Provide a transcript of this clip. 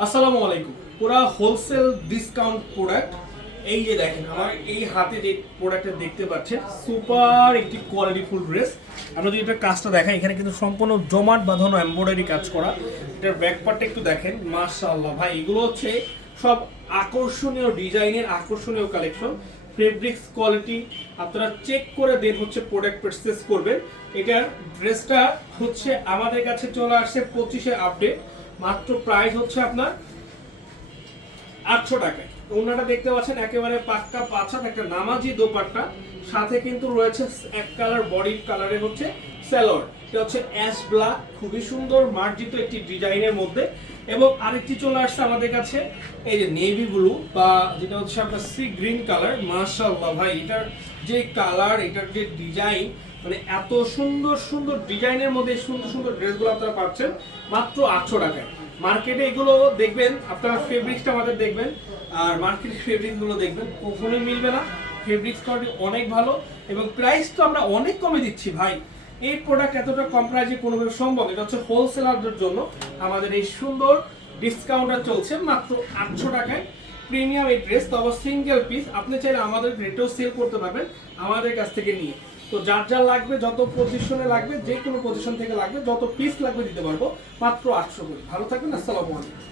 আসসালামু আলাইকুম। পুরা হোলসেল ডিসকাউন্ট প্রোডাক্ট। এই যে দেখেন আমার এই হাতে যে প্রোডাক্টটা দেখতে পাচ্ছেন, সুপার একটি কোয়ালিটিফুল ড্রেস। আমরা যদি এটা কাজটা দেখাই, এখানে কিন্তু সম্পূর্ণ জমাট বাঁধানো এমব্রয়ডারি কাজ করা। এটার ব্যাক পার্টটা একটু দেখেন, মাশাআল্লাহ ভাই, এগুলো হচ্ছে সব আকর্ষণীয় ডিজাইনের আকর্ষণীয় কালেকশন। ফেব্রিক্স কোয়ালিটি আপনারা চেক করে দেন হচ্ছে প্রোডাক্ট পারচেজ করবেন। এটার ড্রেসটা হচ্ছে আমাদের কাছে চলে আসছে 25-এ আপডেট, মাত্র প্রাইস হচ্ছে আপনার 800 টাকায়। ওনাটা দেখতে পাচ্ছেন একেবারে পাক্কা পাঁচাত একটা নামাজি দোপাট্টা, সাথে কিন্তু রয়েছে এক কালার বডি কালারে হচ্ছে সেলর। এটা হচ্ছে অ্যাশ ব্ল্যাক, খুবই সুন্দর মার্জিত একটি ডিজাইনের মধ্যে। এবং আরেকটি চলে আসছে আমাদের কাছে এই যে নেভি ব্লু, বা যেটা হচ্ছে আপনার সি গ্রিন কালার। মাশাআল্লাহ ভাই, এটার যে কালার, এটার যে ডিজাইন, মানে এত সুন্দর সুন্দর ডিজাইনের মধ্যে সুন্দর সুন্দর ড্রেসগুলো আপনারা পাচ্ছেন মাত্র 800 টাকায়। মার্কেটে এগুলো দেখবেন আপনারা, ফেব্রিক্সটা আমাদের দেখবেন আর মার্কেটের ফেব্রিক্সগুলো দেখবেন, কখনোই মিলবে না। ফেব্রিক্স কোয়ালিটি অনেক ভালো এবং প্রাইস তো আমরা অনেক কমে দিচ্ছি ভাই। এই প্রোডাক্ট এতটা কম প্রাইসে কোনোভাবে সম্ভব? এটা হচ্ছে হোলসেলারদের জন্য আমাদের এই সুন্দর ডিসকাউন্টটা চলছে মাত্র 800 টাকায়। প্রিমিয়াম এই ড্রেস, তবে সিঙ্গেল পিস। আপনি চাইলে আমাদের রেটেও সেল করতে পারবেন আমাদের কাছ থেকে নিয়ে। তো যার যার লাগবে, যত পজিশনে লাগবে, যে কোনো পজিশন থেকে লাগবে, যত পিস লাগবে দিতে পারবো, মাত্র 800 করে। ভালো থাকবেন, আসসালামু আলাইকুম।